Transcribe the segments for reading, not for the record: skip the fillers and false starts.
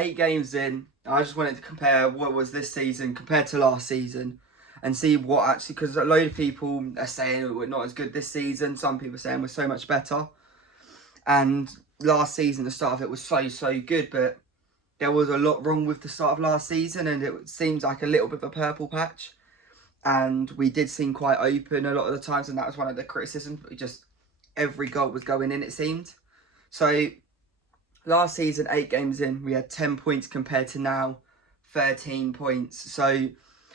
8 games in, I just wanted to compare what was this season compared to last season and see what actually, because a load of people are saying we're not as good this season. Some people are saying we're so much better. And last season, the start of it was so good, but there was a lot wrong with the start of last season, and it seems like a little bit of a purple patch. And we did seem quite open a lot of the times, and that was one of the criticisms. Just every goal was going in, it seemed. So last season, 8 games in, we had 10 points compared to now 13 points. So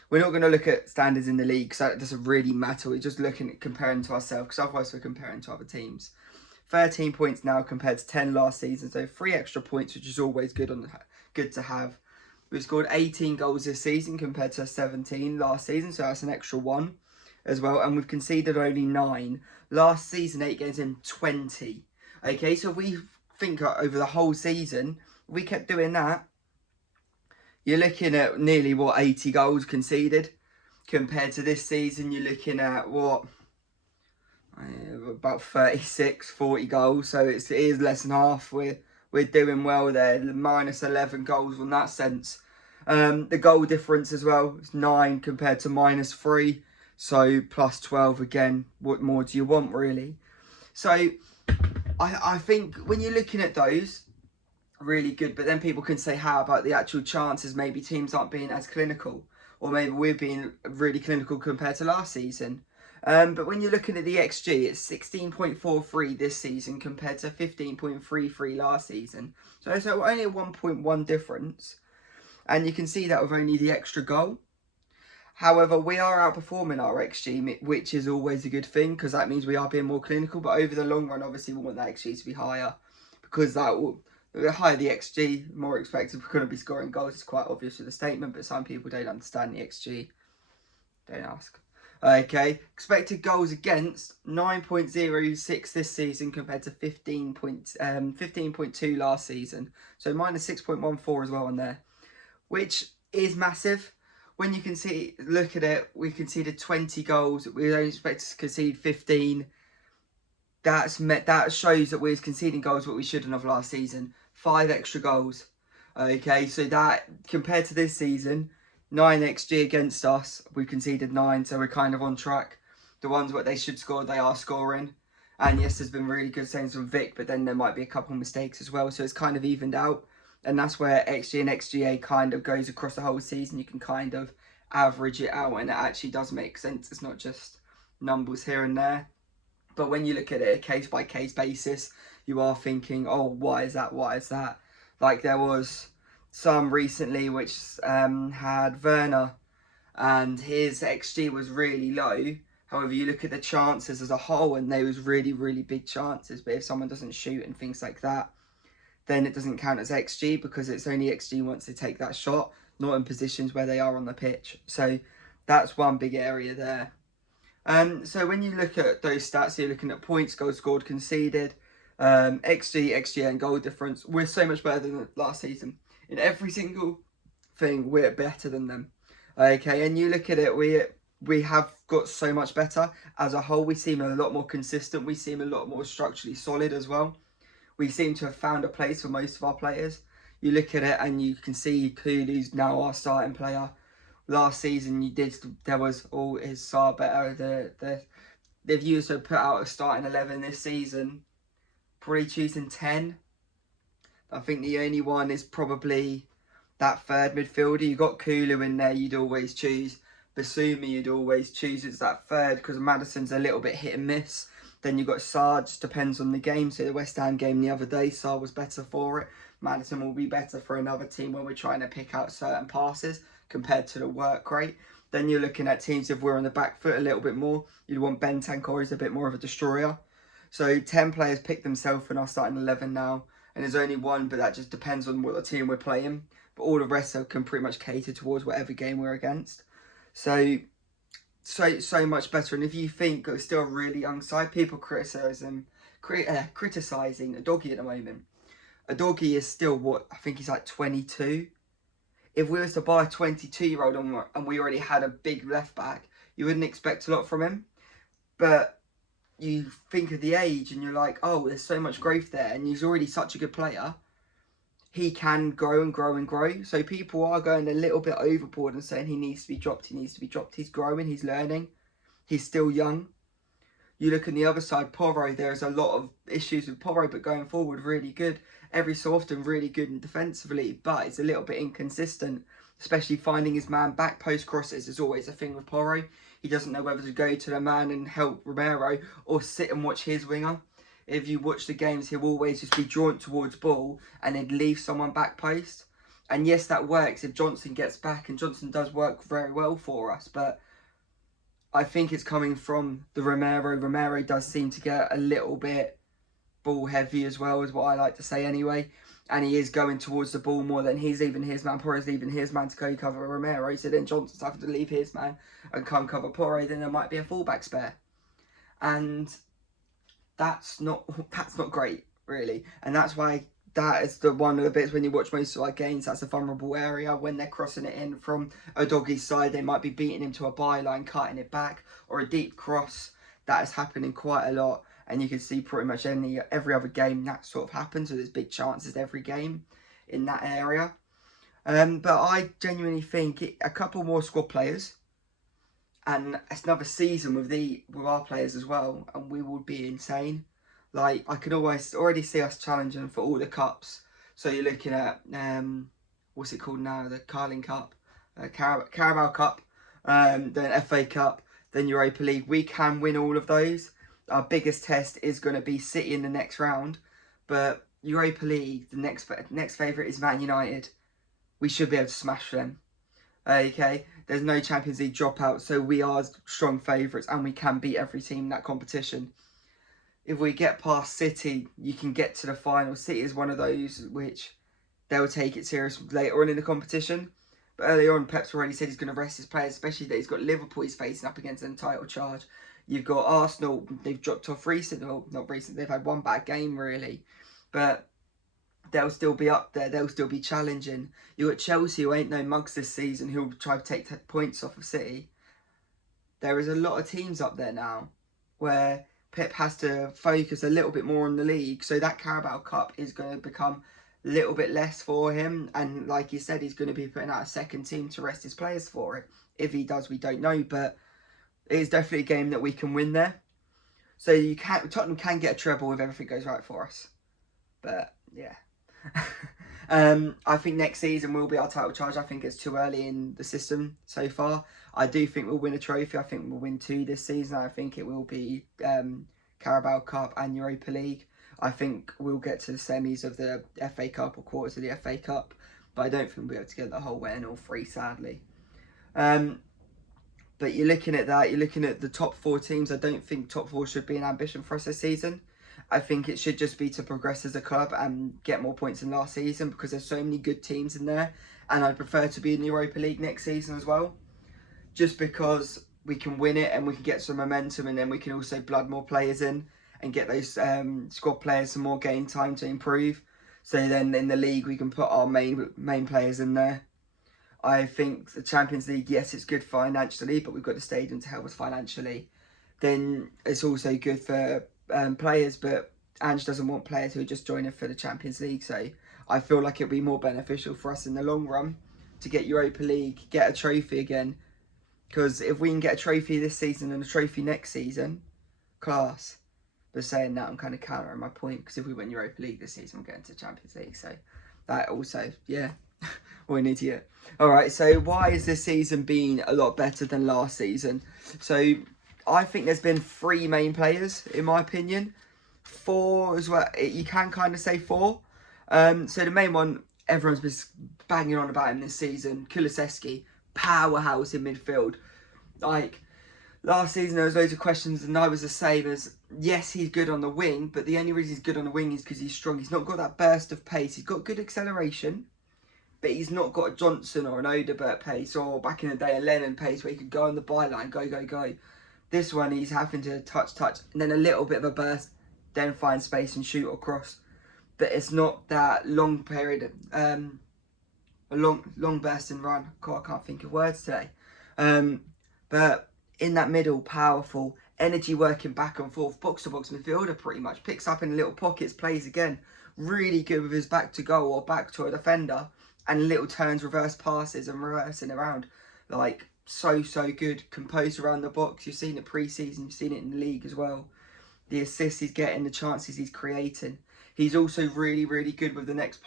we're not going to look at standards in the league because that doesn't really matter. We're just looking at comparing to ourselves, because otherwise we're comparing to other teams. 13 points now compared to 10 last season, so 3 extra points, which is always good to have. We've scored 18 goals this season compared to 17 last season, so that's an extra 1 as well. And we've conceded only 9. Last season, 8 games in, 20. Okay, so we think over the whole season, we kept doing that, you're looking at nearly, 80 goals conceded. Compared to this season, you're looking at, about 36, 40 goals. So it is less than half. We're doing well there. Minus 11 goals in that sense. The goal difference as well is 9 compared to minus 3. So plus 12 again. What more do you want, really? So I think when you're looking at those, really good. But then people can say, how about the actual chances? Maybe teams aren't being as clinical, or maybe we're being really clinical compared to last season. But when you're looking at the XG, it's 16.43 this season compared to 15.33 last season. So it's only a 1.1 difference. And you can see that with only the extra goal. However, we are outperforming our XG, which is always a good thing, because that means we are being more clinical. But over the long run, obviously, we want that XG to be higher, because the higher the XG, the more expected we're going to be scoring goals. It's quite obvious with the statement, but some people don't understand the XG. Don't ask. Okay, expected goals against 9.06 this season compared to 15.2 last season. So minus 6.14 as well on there, which is massive. When you can look at it, we conceded 20 goals. We only expect to concede 15. That shows that we're conceding goals what we shouldn't have last season. 5 extra goals. Okay, so that compared to this season, 9 XG against us, we conceded 9, so we're kind of on track. The ones what they should score, they are scoring. And yes, there's been really good saves from Vic, but then there might be a couple of mistakes as well, so it's kind of evened out. And that's where XG and XGA kind of goes across the whole season. You can kind of average it out, and it actually does make sense. It's not just numbers here and there. But when you look at it a case-by-case basis, you are thinking, oh, why is that? Why is that? Like there was some recently which had Werner, and his XG was really low. However, you look at the chances as a whole, and they was really, really big chances. But if someone doesn't shoot and things like that, then it doesn't count as XG, because it's only XG once they take that shot, not in positions where they are on the pitch. So that's one big area there. So when you look at those stats, you're looking at points, goals scored, conceded, XG, XGA, and goal difference. We're so much better than last season. In every single thing, we're better than them. Okay, and you look at it, we have got so much better. As a whole, we seem a lot more consistent. We seem a lot more structurally solid as well. We seem to have found a place for most of our players. You look at it and you can see Kulu's now our starting player. Last season, there was his Sar better. They've used to put out a starting 11 this season, probably choosing 10. I think the only one is probably that third midfielder. You got Kulu in there, you'd always choose. Basumi, you'd always choose as that third, because Maddison's a little bit hit and miss. Then you've got Sarge, depends on the game. So the West Ham game the other day, Sarge was better for it. Maddison will be better for another team when we're trying to pick out certain passes compared to the work rate. Then you're looking at teams if we're on the back foot a little bit more. You'd want Bentancur as a bit more of a destroyer. So 10 players pick themselves in our starting 11 now. And there's only one, but that just depends on what the team we're playing. But all the rest can pretty much cater towards whatever game we're against. So much better. And if you think it's still a really young side, people criticising Udogie at the moment. Udogie is still, I think he's like 22. If we was to buy a 22-year-old and we already had a big left back, you wouldn't expect a lot from him. But you think of the age and you're like, oh, there's so much growth there, and he's already such a good player. he can grow and grow and grow. So people are going a little bit overboard and saying he needs to be dropped, he needs to be dropped. He's growing, he's learning, he's still young. You look on the other side, Porro, there's a lot of issues with Porro, but going forward, really good. Every so often, really good and defensively, but it's a little bit inconsistent, especially finding his man back post crosses is always a thing with Porro. He doesn't know whether to go to the man and help Romero or sit and watch his winger. If you watch the games, he'll always just be drawn towards ball and then leave someone back post. And yes, that works if Johnson gets back, and Johnson does work very well for us, but I think it's coming from the Romero. Romero does seem to get a little bit ball heavy as well, is what I like to say anyway. And he is going towards the ball more than he's leaving his man. Porro's leaving his man to go cover Romero. So then Johnson's having to leave his man and come cover Porro. Then there might be a fullback spare. And that's not great, really. And that's why that is one of the bits when you watch most of our games, that's a vulnerable area. When they're crossing it in from a doggy's side, they might be beating him to a byline, cutting it back, or a deep cross. That is happening quite a lot. And you can see pretty much every other game that sort of happens. So there's big chances every game in that area. But I genuinely think a couple more squad players, and it's another season with our players as well, and we will be insane. Like, I could already see us challenging for all the cups. So you're looking at what's it called now? The Carling Cup, Carabao Cup, then FA Cup, then Europa League. We can win all of those. Our biggest test is going to be City in the next round, but Europa League, the next favourite is Man United. We should be able to smash them. Okay, there's no Champions League dropout, so we are strong favourites and we can beat every team in that competition. If we get past City, you can get to the final. City is one of those which they'll take it serious later on in the competition. But earlier on, Pep's already said he's going to rest his players, especially that he's got Liverpool he's facing up against in the title charge. You've got Arsenal, they've dropped off recently, well, not recently, they've had one bad game really. But they'll still be up there, they'll still be challenging. You've got Chelsea, who ain't no mugs this season, who'll try to take points off of City. There is a lot of teams up there now where Pep has to focus a little bit more on the league. So that Carabao Cup is going to become a little bit less for him. And like he said, he's going to be putting out a second team to rest his players for it. If he does, we don't know. But it is definitely a game that we can win there. So Tottenham can get a treble if everything goes right for us. But yeah. I think next season will be our title charge. I think it's too early in the system so far. I do think we'll win a trophy. I think we'll win 2 this season. I think it will be Carabao Cup and Europa League. I think we'll get to the semis of the FA Cup or quarters of the FA Cup. But I don't think we'll be able to get the whole way in all 3, sadly. But you're looking at that. You're looking at the top 4 teams. I don't think top 4 should be an ambition for us this season. I think it should just be to progress as a club and get more points than last season, because there's so many good teams in there. And I'd prefer to be in the Europa League next season as well. Just because we can win it and we can get some momentum, and then we can also blood more players in and get those squad players some more game time to improve. So then in the league we can put our main players in there. I think the Champions League, yes, it's good financially, but we've got the stadium to help us financially. Then it's also good for players, but Ange doesn't want players who are just joining for the Champions League. So I feel like it'd be more beneficial for us in the long run to get Europa League, get a trophy again. Because if we can get a trophy this season and a trophy next season, class. But saying that, I'm kind of countering my point, because if we win Europa League this season, we're going to the Champions League. So that also, yeah, what an idiot. All right, so why has this season been a lot better than last season? So I think there's been 3 main players, in my opinion. 4 as well. You can kind of say 4. So the main one, everyone's been banging on about him this season, Kulusevski, powerhouse in midfield. Like, last season there was loads of questions, and I was the same as, yes, he's good on the wing, but the only reason he's good on the wing is because he's strong. He's not got that burst of pace. He's got good acceleration, but he's not got a Johnson or an Odegaard pace, or back in the day a Lennon pace where he could go on the byline, go. This one, he's having to touch, and then a little bit of a burst, then find space and shoot across. But it's not that long period, a long burst and run. God, I can't think of words today. But in that middle, powerful, energy working back and forth, box-to-box midfielder pretty much. Picks up in little pockets, plays again. really good with his back to goal or back to a defender, and little turns, reverse passes and reversing around. Like, so good, composed around the box. You've seen it pre-season, you've seen it in the league as well. The assists he's getting, the chances he's creating. He's also really good with the next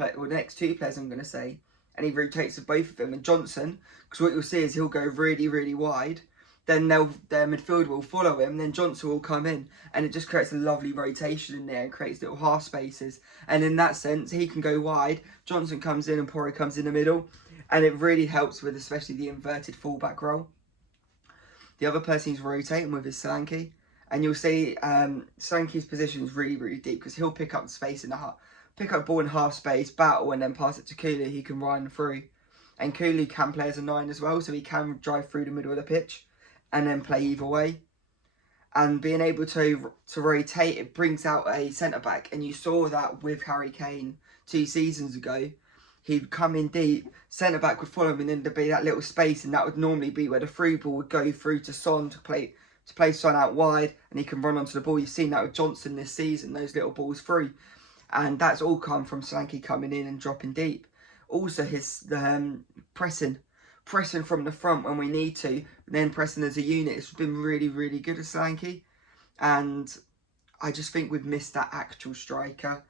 two players, I'm going to say. And he rotates with both of them. And Johnson, because what you'll see is he'll go really wide. Then their midfield will follow him. Then Johnson will come in. And it just creates a lovely rotation in there and creates little half spaces. And in that sense, he can go wide. Johnson comes in and Porro comes in the middle. And it really helps with especially the inverted fullback role. The other person he's rotating with is Solanke. And you'll see Solanke's position is really deep because he'll pick up the space in the pick up ball in half space, battle, and then pass it to Kulu. He can run through. And Kulu can play as a 9 as well, so he can drive through the middle of the pitch and then play either way. And being able to rotate, it brings out a centre-back. And you saw that with Harry Kane 2 seasons ago. He'd come in deep, centre-back would follow him, and then there'd be that little space, and that would normally be where the through ball would go through to Son to play Son out wide, and he can run onto the ball. You've seen that with Johnson this season, those little balls through. And that's all come from Solanke coming in and dropping deep. Also, his pressing from the front when we need to, then pressing as a unit. It's been really good with Solanke. And I just think we've missed that actual striker.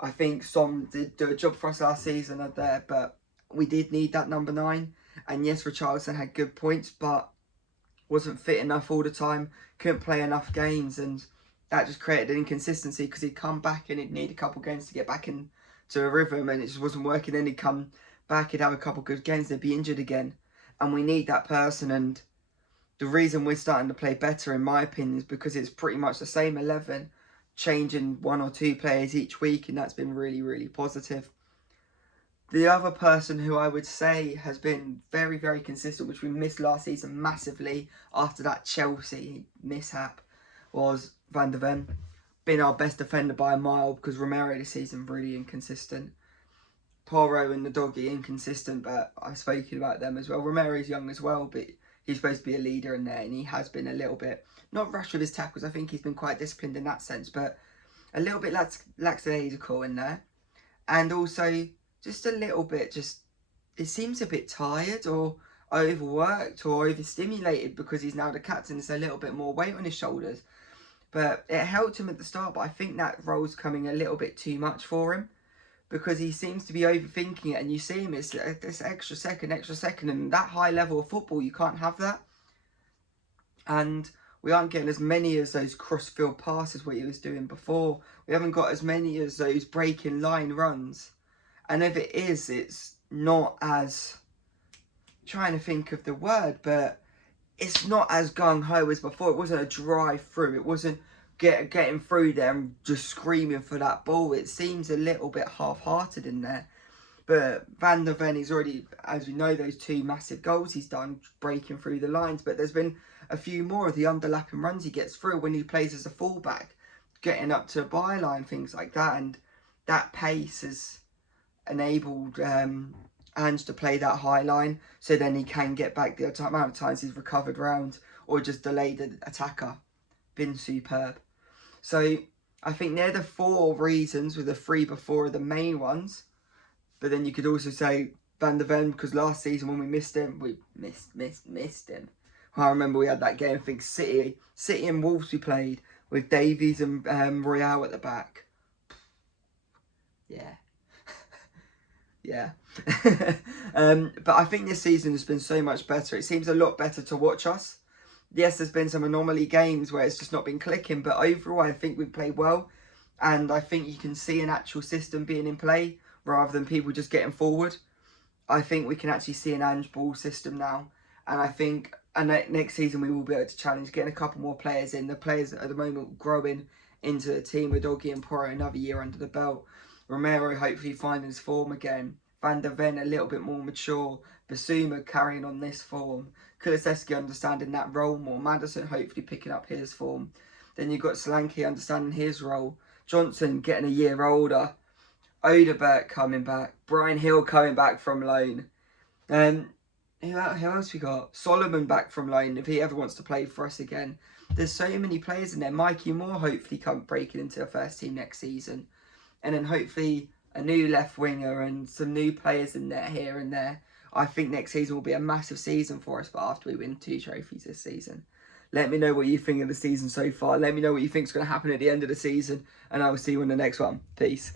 I think Son did do a job for us last season up there, but we did need that number 9. And yes, Richarlison had good points, but wasn't fit enough all the time, couldn't play enough games, and that just created an inconsistency because he'd come back and he'd need a couple games to get back into a rhythm, and it just wasn't working. Then he'd come back, he'd have a couple good games, they'd be injured again, and we need that person. And the reason we're starting to play better, in my opinion, is because it's pretty much the same 11, changing 1 or 2 players each week, and that's been really positive. The other person who I would say has been very consistent, which we missed last season massively after that Chelsea mishap, was Van de Ven. Been our best defender by a mile, because Romero this season really inconsistent. Porro and the doggy inconsistent, but I've spoken about them as well. Romero's young as well, but he's supposed to be a leader in there, and he has been a little bit, not rushed with his tackles. I think he's been quite disciplined in that sense, but a little bit lackadaisical in there. And also, just a little bit, it seems a bit tired or overworked or overstimulated because he's now the captain. There's a little bit more weight on his shoulders. But it helped him at the start, but I think that role's coming a little bit too much for him because he seems to be overthinking it. And you see him, it's this extra second, and that high level of football, you can't have that. And we aren't getting as many as those cross-field passes what he was doing before. We haven't got as many as those breaking line runs. And if it is, it's not as, trying to think of the word, but it's not as gung-ho as before. It wasn't a drive through. It wasn't getting through there and just screaming for that ball. It seems a little bit half-hearted in there. But Van de Ven is already, as we know, those 2 massive goals he's done, breaking through the lines. But there's been a few more of the underlapping runs he gets through when he plays as a fullback, getting up to a byline, things like that. And that pace has enabled Ange to play that high line, so then he can get back. The amount of times he's recovered round or just delayed the attacker, been superb. So I think they're the 4 reasons, with the 3 before are the main ones. But then you could also say Van de Ven, because last season when we missed him, we missed him. I remember we had that game, I think City and Wolves we played, with Davies and Royale at the back. Yeah. Yeah. But I think this season has been so much better. It seems a lot better to watch us. Yes, there's been some anomaly games where it's just not been clicking, but overall I think we've played well. And I think you can see an actual system being in play rather than people just getting forward. I think we can actually see an Ange ball system now. And I think next season we will be able to challenge getting a couple more players in. The players at the moment growing into the team with Doggy and Porro another year under the belt. Romero hopefully finding his form again. Van de Ven a little bit more mature. Basuma carrying on this form. Kulusevski understanding that role more. Maddison hopefully picking up his form. Then you've got Solanke understanding his role. Johnson getting a year older. Odegaard coming back. Brian Hill coming back from loan. Who else we got? Solomon back from loan if he ever wants to play for us again. There's so many players in there. Mikey Moore hopefully breaking into the first team next season. and then hopefully a new left winger and some new players in there here and there, I think next season will be a massive season for us, but after we win 2 trophies this season. Let me know what you think of the season so far. Let me know what you think is going to happen at the end of the season, and I will see you in the next one. Peace.